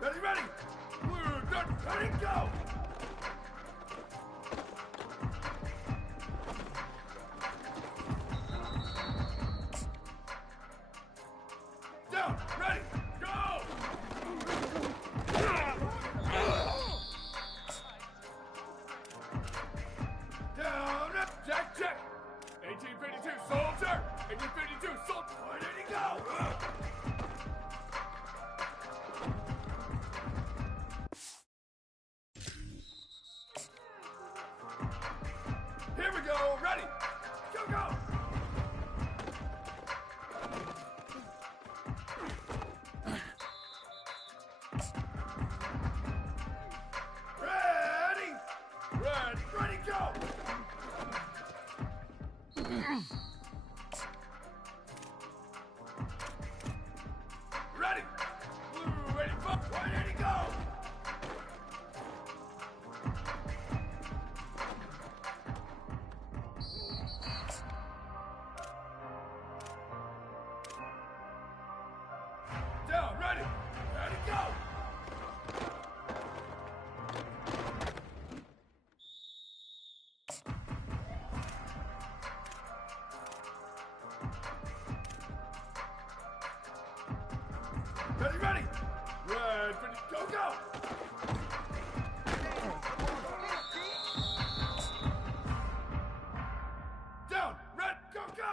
Ready, ready! Blue, done, ready, go! Down, ready, go! Down, up, check, check! 1852, soldier! 1852, soldier! Where did he go? Here we go, ready! Go, go! Ready! Ready, go! Ready! Blue, 85, where did he go? Down, ready, go! Ready, ready, go, go! Down, red, go, go!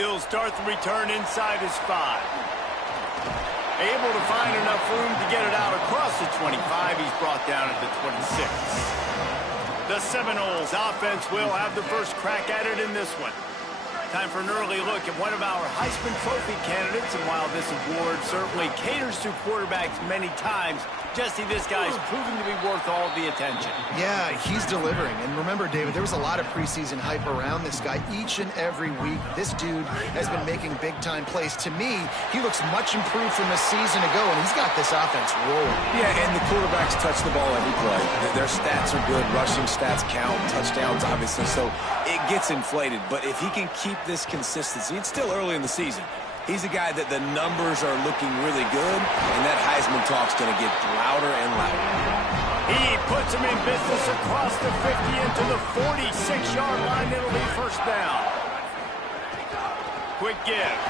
He'll start the return inside his 5. Able to find enough room to get it out across the 25. He's brought down at the 26. The Seminoles offense will have the first crack at it in this one. Time for an early look at one of our Heisman Trophy candidates, and while this award certainly caters to quarterbacks many times, Jesse, this guy's proven to be worth all the attention. Yeah, he's delivering. And remember, David, there was a lot of preseason hype around this guy each and every week. This dude has been making big-time plays. To me, he looks much improved from a season ago, and he's got this offense rolling. Yeah, and the quarterbacks touch the ball every play. Their stats are good. Rushing stats count. Touchdowns, obviously. So it gets inflated. But if he can keep this consistency, it's still early in the season. He's a guy that the numbers are looking really good, and that Heisman talk's going to get louder and louder. He puts him in business across the 50 into the 46-yard line. It'll be first down. Quick give.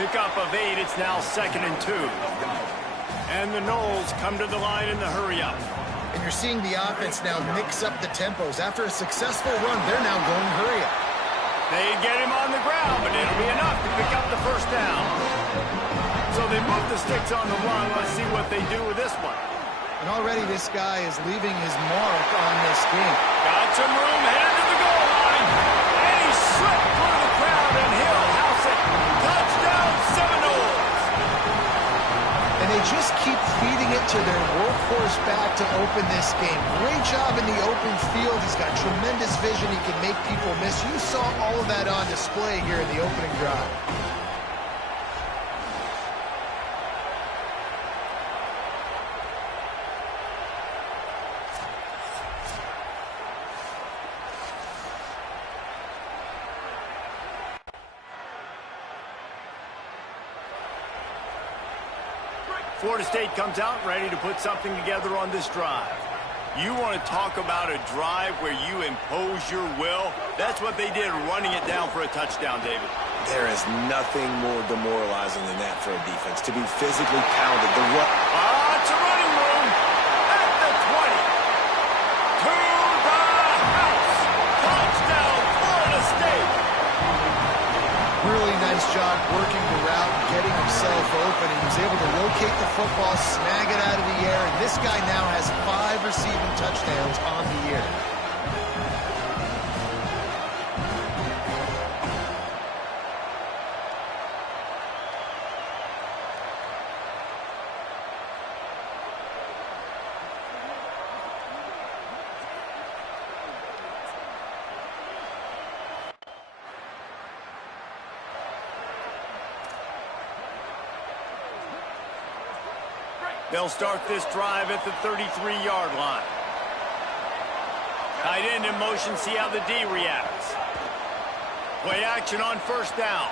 Pickup of 8. It's now 2nd and 2. And the Noles come to the line in the hurry-up. And you're seeing the offense now mix up the tempos. After a successful run, they're now going hurry-up. They get him on the ground, but it'll be enough to pick up the first down. So they move the sticks on the run. Let's see what they do with this one. And already this guy is leaving his mark on this game. Got some room, headed to the goal line. And he slipped through the crowd, and he'll house it. Touchdown, Seminoles. And they just keep feeding it to their workhorse back to open this game. Great job in the open field. He's got tremendous vision. He can make people miss. You saw all of that on display here in the opening drive. Florida State comes out ready to put something together on this drive. You want to talk about a drive where you impose your will? That's what they did, running it down for a touchdown, David. There is nothing more demoralizing than that for a defense, to be physically pounded. It's a running room at the 20. To the house. Touchdown, Florida State. Really nice job working the route, getting himself open. He was able to locate the football, snag it out of the air, and this guy now has 5 receiving touchdowns on the year. They'll start this drive at the 33-yard line. Tight end in motion, see how the D reacts. Play action on first down.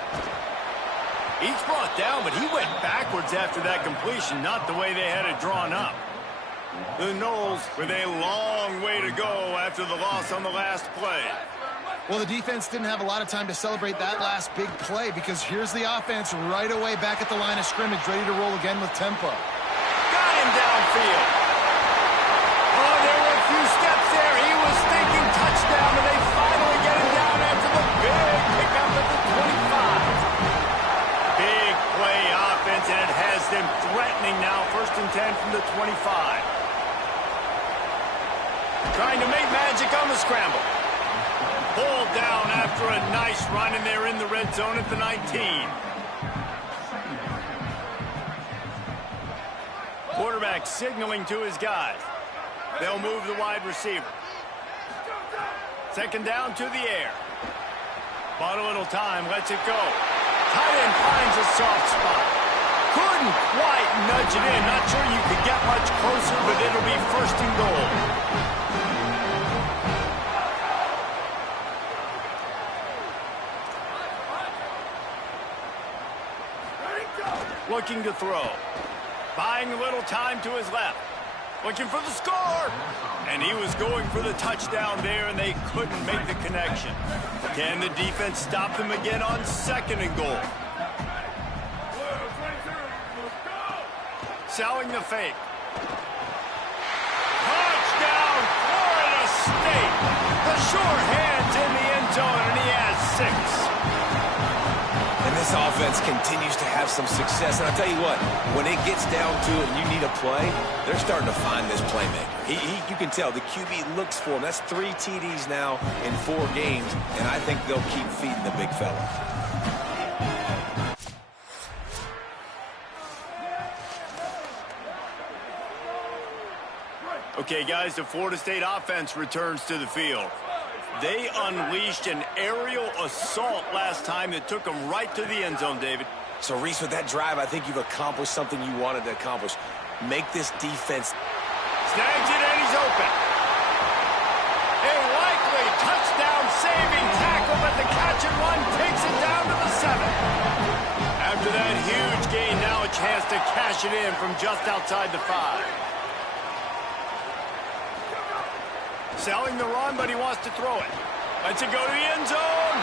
He's brought down, but he went backwards after that completion, not the way they had it drawn up. The Noles with a long way to go after the loss on the last play. Well, the defense didn't have a lot of time to celebrate that last big play because here's the offense right away back at the line of scrimmage, ready to roll again with tempo. Downfield. Oh, there were a few steps there. He was thinking touchdown, and they finally get him down after the big pickup at the 25. Big play offense, and it has them threatening now. 1st and 10 from the 25. Trying to make magic on the scramble. Pulled down after a nice run, and they're in the red zone at the 19. Quarterback signaling to his guys. They'll move the wide receiver. 2nd down to the air. Bought a little time, lets it go. Tight end finds a soft spot. Couldn't quite nudge it in. Not sure you could get much closer, but it'll be 1st and goal. Looking to throw. Buying a little time to his left. Looking for the score. And he was going for the touchdown there, and they couldn't make the connection. Can the defense stop them again on 2nd and goal? Selling the fake. Touchdown, Florida State. The sure hands in the end zone, and he has 6. And And this offense continues to have some success. And I'll tell you what, when it gets down to it and you need a play, they're starting to find this playmaker. You can tell the QB looks for him. That's 3 TDs now in 4 games, and I think they'll keep feeding the big fella. Okay, guys, the Florida State offense returns to the field. They unleashed an aerial assault last time that took them right to the end zone, David. So, Reese, with that drive, I think you've accomplished something you wanted to accomplish. Make this defense. Snags it, and he's open. A likely touchdown-saving tackle, but the catch and run takes it down to the 7. After that huge gain, now a chance to cash it in from just outside the 5. Selling the run, but he wants to throw it. Lets it go to the end zone.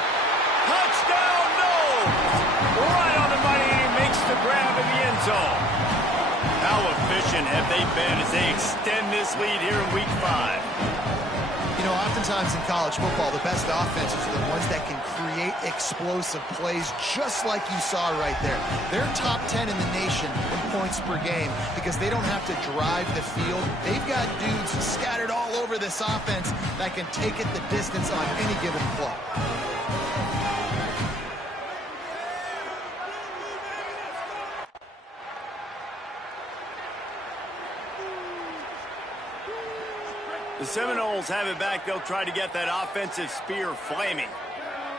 Touchdown, no! Right on the money, and he makes the grab in the end zone. How efficient have they been as they extend this lead here in Week 5? You know, oftentimes in college football, the best offenses are the ones that can create explosive plays just like you saw right there. They're top 10 in the nation in points per game because they don't have to drive the field. They've got dudes scattered all over this offense that can take it the distance on any given play. The Seminoles have it back. They'll try to get that offensive spear flaming.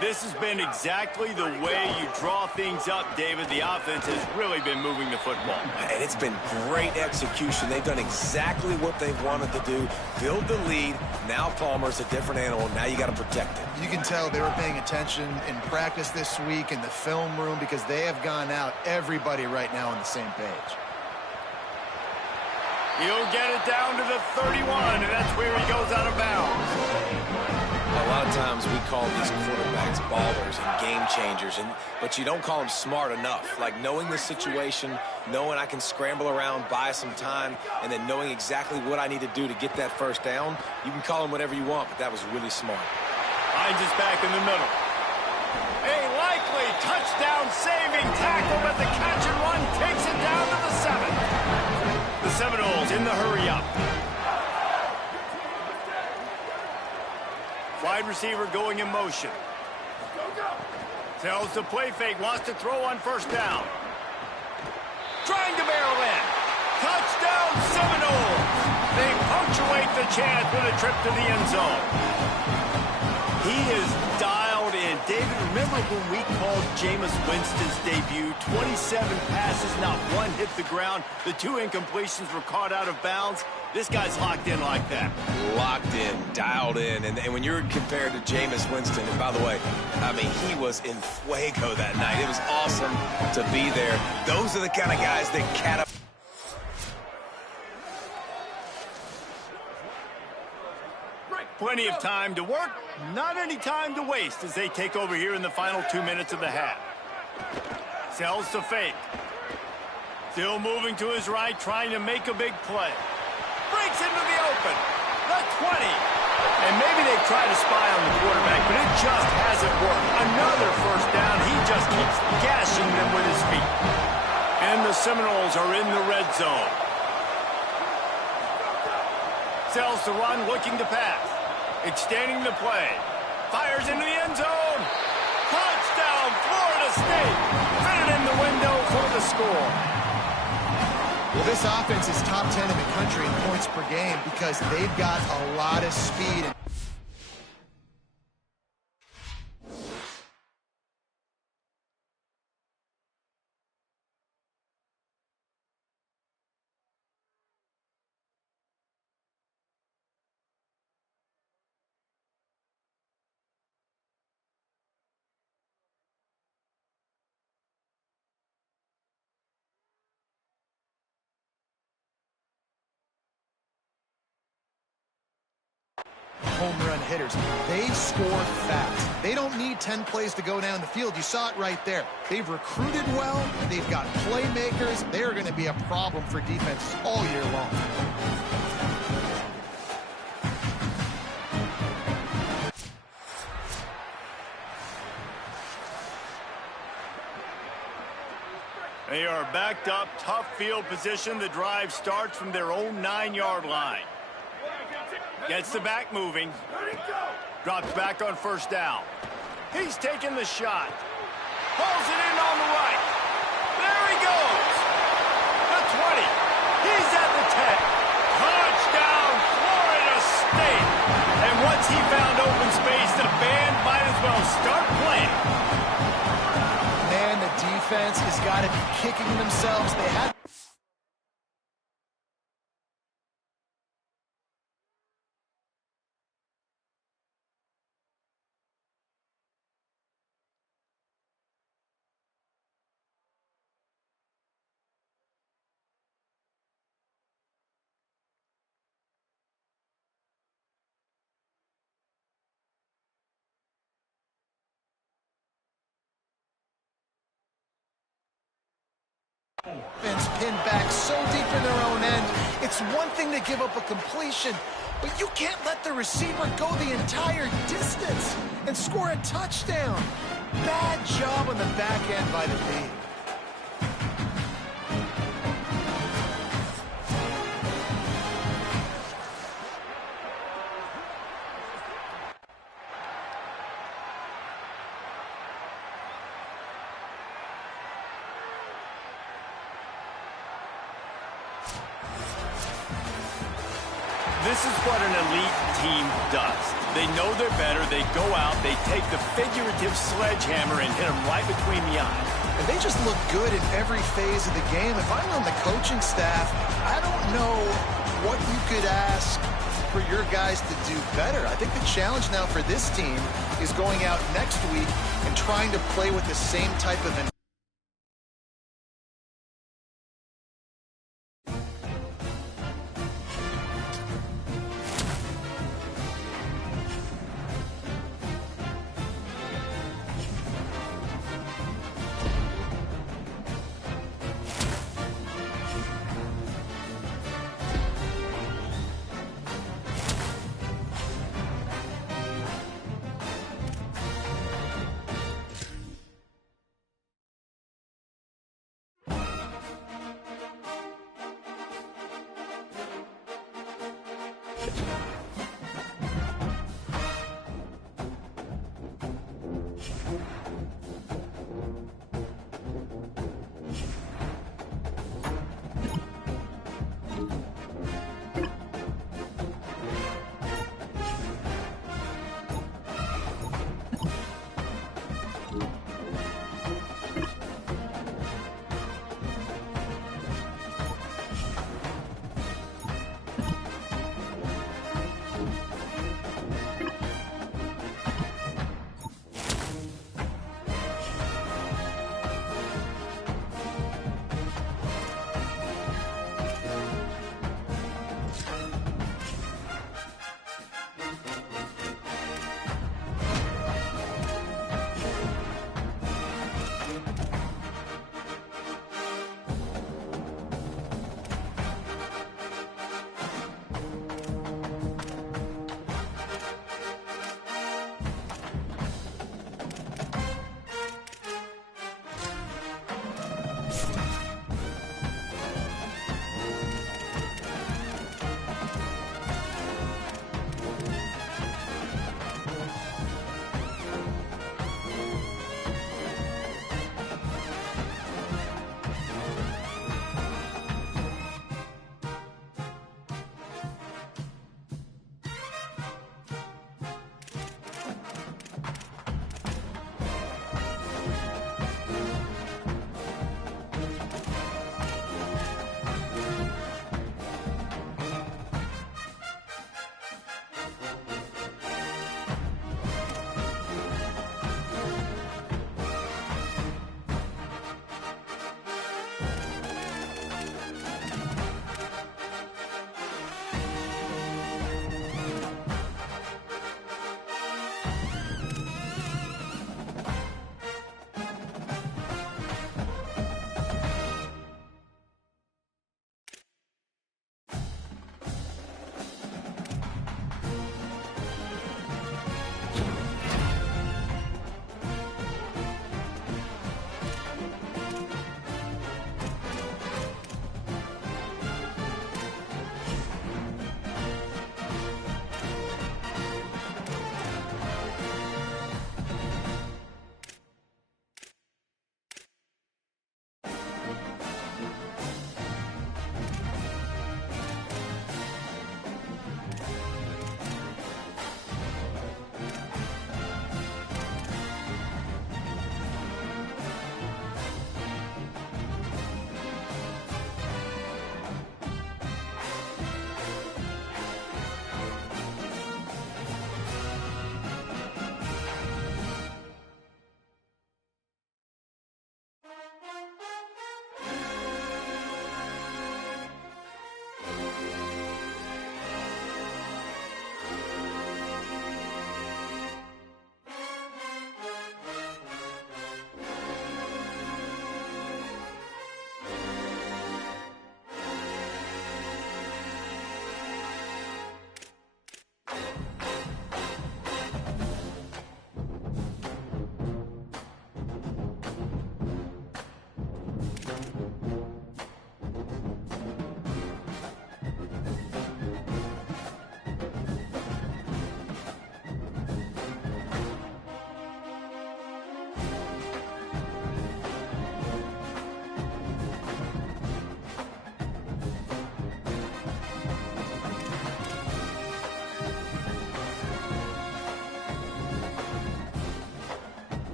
This has been exactly the way you draw things up, David. The offense has really been moving the football. And it's been great execution. They've done exactly what they've wanted to do. Build the lead. Now Palmer's a different animal. Now you got to protect it. You can tell they were paying attention in practice this week in the film room because they have gone out, everybody right now on the same page. He'll get it down to the 31, and that's where he goes out of bounds. A lot of times we call these quarterbacks ballers and game changers, but you don't call them smart enough. Like knowing the situation, knowing I can scramble around, buy some time, and then knowing exactly what I need to do to get that first down. You can call them whatever you want, but that was really smart. Finds us back in the middle. A likely touchdown-saving tackle, but the catch and run takes it down to the 7. The Seminoles in the hurry-up. Wide receiver going in motion. Tells the play fake, wants to throw on first down. Trying to barrel in. Touchdown Seminoles. They punctuate the chance with a trip to the end zone. He is dialed in. David, remember when we called Jameis Winston's debut? 27 passes, not one hit the ground. The 2 incompletions were caught out of bounds. This guy's locked in like that. Locked in, dialed in. And when you're compared to Jameis Winston, and by the way, I mean, he was in fuego that night. It was awesome to be there. Those are the kind of guys that catapult. Plenty of time to work, not any time to waste as they take over here in the final 2 minutes of the half. Sells to fake. Still moving to his right, trying to make a big play. Breaks into the open. The 20. And maybe they've tried to spy on the quarterback, but it just hasn't worked. Another first down. He just keeps gashing them with his feet. And the Seminoles are in the red zone. Sells to run, looking to pass. Extending the play. Fires into the end zone. Touchdown, Florida State. Fitted in the window for the score. Well, this offense is top 10 in the country in points per game because they've got a lot of speed. Home run hitters. They score fast. They don't need 10 plays to go down the field. You saw it right there. They've recruited well. They've got playmakers. They're going to be a problem for defenses all year long. They are backed up, tough field position. The drive starts from their own 9-yard line. Gets the back moving. Drops back on first down. He's taking the shot. Pulls it in on the right. There he goes. The 20. He's at the 10. Touchdown, Florida State. And once he found open space, the band might as well start playing. Man, the defense has got to be kicking themselves. They had... Offense pinned back so deep in their own end. It's one thing to give up a completion, but you can't let the receiver go the entire distance and score a touchdown. Bad job on the back end by the D. This is what an elite team does. They know they're better. They go out. They take the figurative sledgehammer and hit them right between the eyes. And they just look good in every phase of the game. If I'm on the coaching staff, I don't know what you could ask for your guys to do better. I think the challenge now for this team is going out next week and trying to play with the same type of environment.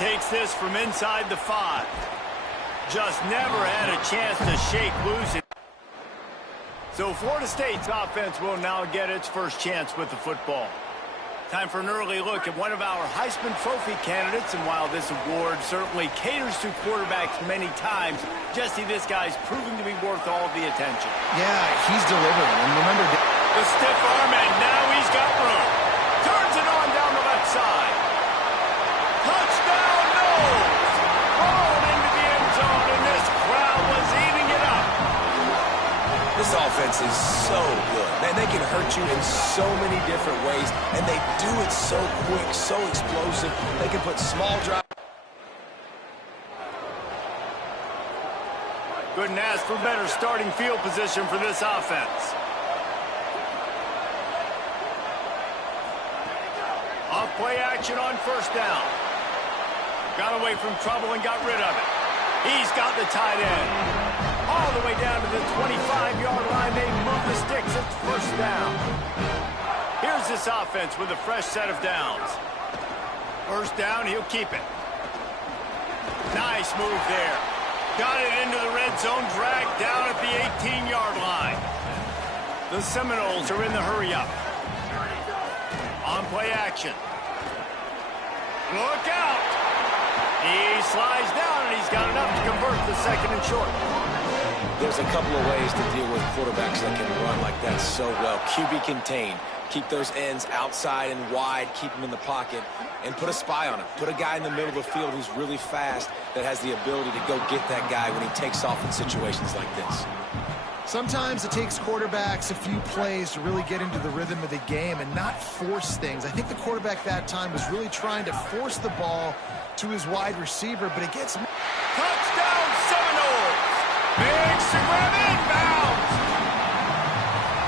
takes this from inside the 5. Just never had a chance to shake loose it. So Florida State's offense will now get its first chance with the football. Time for an early look at one of our Heisman Trophy candidates, and while this award certainly caters to quarterbacks many times, Jesse, this guy's proving to be worth all of the attention. Yeah, he's delivering. And remember, the stiff arm, and now he's got room. Turns it on down the left side. Touchdown, Knowles! Rolled into the end zone, and this crowd was eating it up. This offense is so good. Man, they can hurt you in so many different ways, and they do it so quick, so explosive. They can put small drives. Couldn't ask for better starting field position for this offense. Off play action on first down. Got away from trouble and got rid of it. He's got the tight end. All the way down to the 25-yard line. They move the sticks. It's first down. Here's this offense with a fresh set of downs. First down, he'll keep it. Nice move there. Got it into the red zone, dragged down at the 18-yard line. The Seminoles are in the hurry-up. On play action. Look out! He slides down, and he's got enough to convert the second and short. There's a couple of ways to deal with quarterbacks that can run like that so well. QB contain. Keep those ends outside and wide. Keep them in the pocket. And put a spy on him. Put a guy in the middle of the field who's really fast that has the ability to go get that guy when he takes off in situations like this. sometimes it takes quarterbacks a few plays to really get into the rhythm of the game and not force things. I think the quarterback that time was really trying to force the ball to his wide receiver, but it gets... Touchdown Seminoles! Big grab inbounds!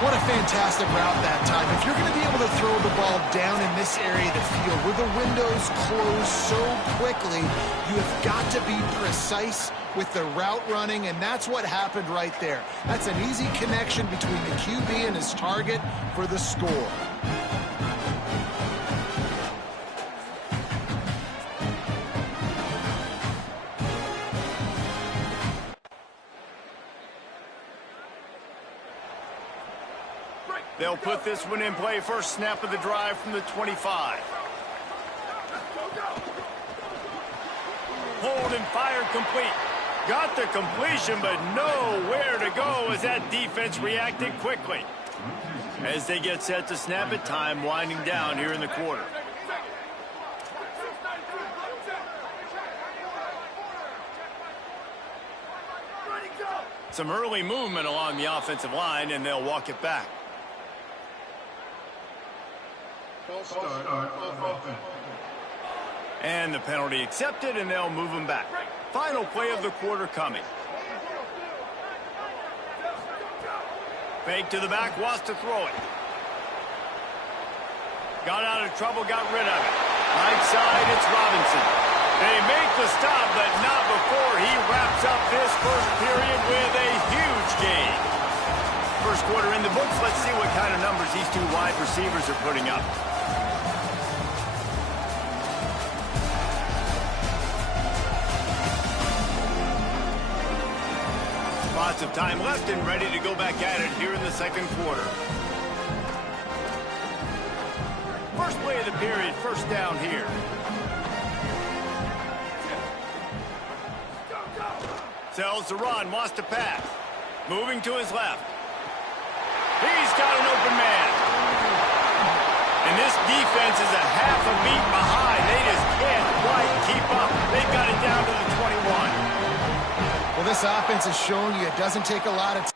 What a fantastic route that time. If you're going to be able to throw the ball down in this area of the field where the windows close so quickly, you have got to be precise with the route running, and that's what happened right there. That's an easy connection between the QB and his target for the score. They'll put this one in play. First snap of the drive from the 25. Hold and fired complete. Got the completion, but nowhere to go as that defense reacted quickly. As they get set to snap it, time winding down here in the quarter. Some early movement along the offensive line, and they'll walk it back. And the penalty accepted, and they'll move him back. Final play of the quarter coming. Fake to the back, wants to throw it. Got out of trouble, got rid of it. Right side, it's Robinson. They make the stop, but not before he wraps up this first period with a huge gain. First quarter in the books. Let's see what kind of numbers these two wide receivers are putting up. Lots of time left and ready to go back at it here in the second quarter. First play of the period, first down here. Sells to run, wants to pass. Moving to his left. He's got an open man. And this defense is a half a beat behind. They just can't quite keep up. They've got it down to the 21. Well, this offense is showing you it doesn't take a lot of time.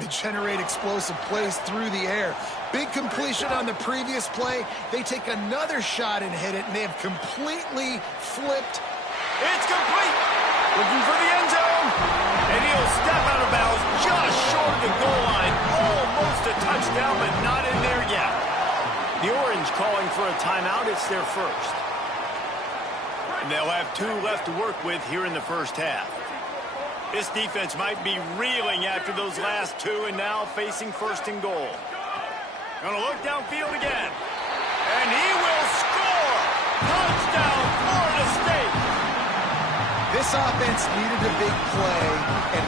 to generate explosive plays through the air. Big completion on the previous play. They take another shot and hit it, and they have completely flipped. It's complete. Looking for the end zone. And he'll step out of bounds just short of the goal line. Almost a touchdown, but not in there yet. The Orange calling for a timeout. It's their first. And they'll have 2 left to work with here in the first half. This defense might be reeling after those last 2 and now facing first and goal. Gonna look downfield again. And he will score! Touchdown, Florida State! This offense needed a big play, and